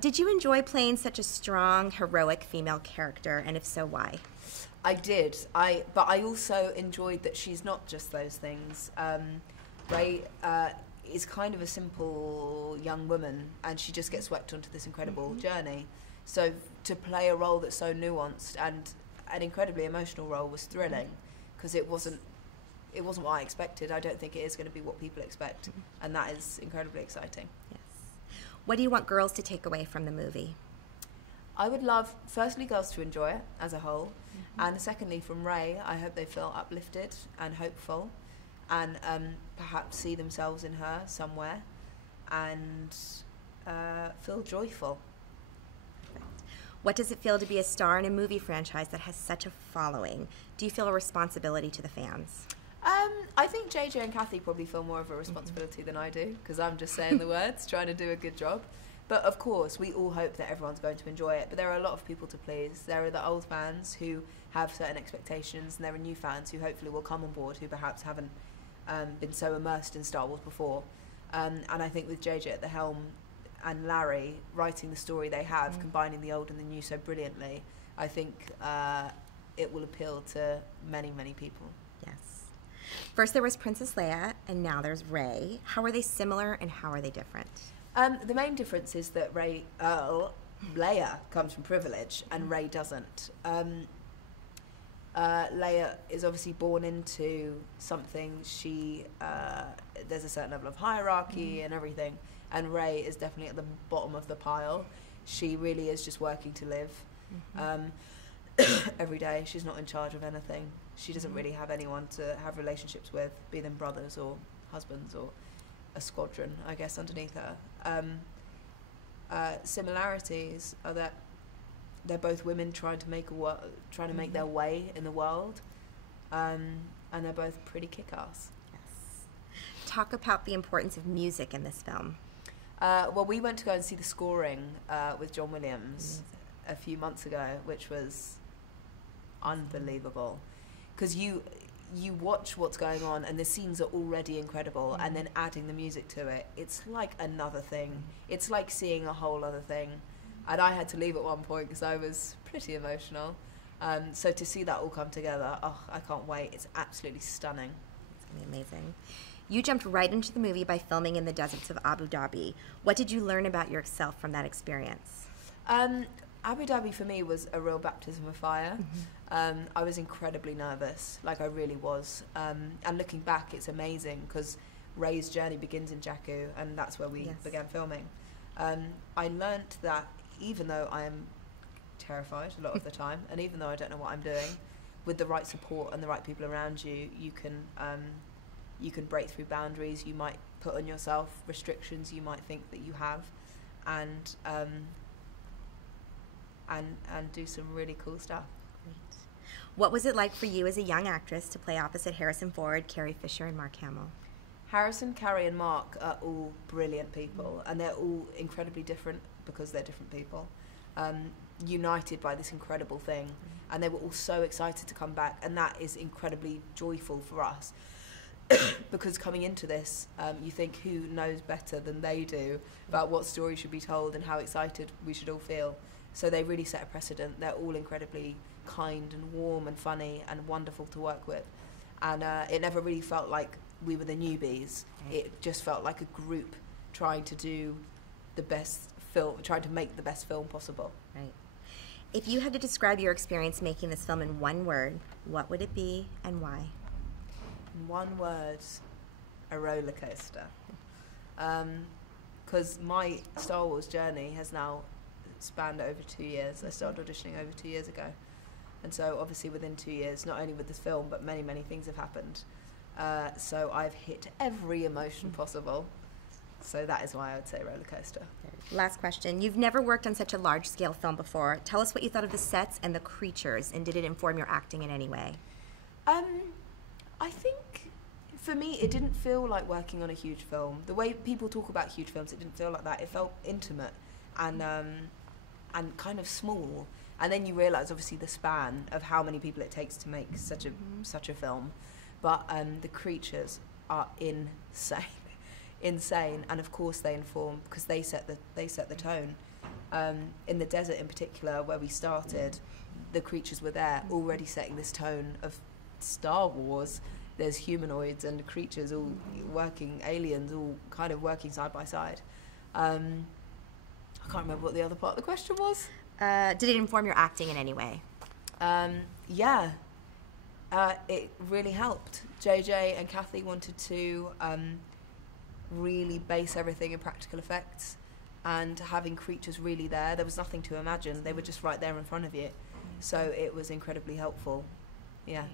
Did you enjoy playing such a strong, heroic female character, and if so, why? I did. But I also enjoyed that she's not just those things. Rey is kind of a simple young woman, and she just gets swept onto this incredible journey. So to play a role that's so nuanced and an incredibly emotional role was thrilling, because it wasn't what I expected. I don't think it is going to be what people expect, and that is incredibly exciting. Yes. What do you want girls to take away from the movie? I would love, firstly, girls to enjoy it as a whole, and secondly, from Rey, I hope they feel uplifted and hopeful, and perhaps see themselves in her somewhere, and feel joyful. What does it feel to be a star in a movie franchise that has such a following? Do you feel a responsibility to the fans? I think JJ and Kathy probably feel more of a responsibility than I do, because I'm just saying the words, trying to do a good job. But of course, we all hope that everyone's going to enjoy it. But there are a lot of people to please. There are the old fans who have certain expectations, and there are new fans who hopefully will come on board who perhaps haven't been so immersed in Star Wars before. And I think with JJ at the helm and Larry writing the story they have, combining the old and the new so brilliantly, I think it will appeal to many, many people. Yes. First there was Princess Leia, and now there's Rey. How are they similar, and how are they different? The main difference is that Leia comes from privilege, and Rey doesn't. Leia is obviously born into something. There's a certain level of hierarchy and everything, and Rey is definitely at the bottom of the pile. She really is just working to live every day. She's not in charge of anything. She doesn't really have anyone to have relationships with, be them brothers or husbands or a squadron, I guess, underneath her. Similarities are that they're both women trying to make their way in the world, and they're both pretty kick-ass. Yes. Talk about the importance of music in this film. Well, we went to go and see the scoring with John Williams a few months ago, which was unbelievable, because you watch what's going on and the scenes are already incredible, and then adding the music to it, it's like another thing. It's like seeing a whole other thing. And I had to leave at one point because I was pretty emotional. So to see that all come together, I can't wait. It's absolutely stunning. It's going to be amazing. You jumped right into the movie by filming in the deserts of Abu Dhabi. What did you learn about yourself from that experience? Abu Dhabi for me was a real baptism of fire. I was incredibly nervous, like I really was. And looking back, it's amazing because Rey's journey begins in Jakku, and that's where we began filming. I learnt that even though I am terrified a lot of the time, and even though I don't know what I'm doing, with the right support and the right people around you, you can break through boundaries. You might put on yourself restrictions you might think that you have, and do some really cool stuff. Great. What was it like for you as a young actress to play opposite Harrison Ford, Carrie Fisher, and Mark Hamill? Harrison, Carrie, and Mark are all brilliant people, and they're all incredibly different because they're different people, united by this incredible thing. And they were all so excited to come back, and that is incredibly joyful for us. Because coming into this, you think, who knows better than they do about what story should be told and how excited we should all feel. So they really set a precedent. They're all incredibly kind and warm and funny and wonderful to work with. And it never really felt like we were the newbies. It just felt like a group trying to do the best film, trying to make the best film possible. Right. If you had to describe your experience making this film in one word, what would it be and why? In one word, a roller coaster. Because my Star Wars journey has now spanned over 2 years. I started auditioning over 2 years ago. And so obviously within 2 years, not only with this film, but many, many things have happened. So I've hit every emotion possible. So that is why I would say roller coaster. Last question. You've never worked on such a large-scale film before. Tell us what you thought of the sets and the creatures, and did it inform your acting in any way? I think, for me, it didn't feel like working on a huge film. The way people talk about huge films, it didn't feel like that. It felt intimate and kind of small. And then you realise, obviously, the span of how many people it takes to make such a film. But the creatures are insane, and of course they inform, because they set the tone. In the desert in particular, where we started, the creatures were there already setting this tone of Star Wars. There's humanoids and creatures all working, aliens all kind of working side by side. I can't remember what the other part of the question was. Did it inform your acting in any way? Yeah. It really helped. JJ and Kathy wanted to really base everything in practical effects, and having creatures really there was nothing to imagine. They were just right there in front of you. So it was incredibly helpful. Yeah.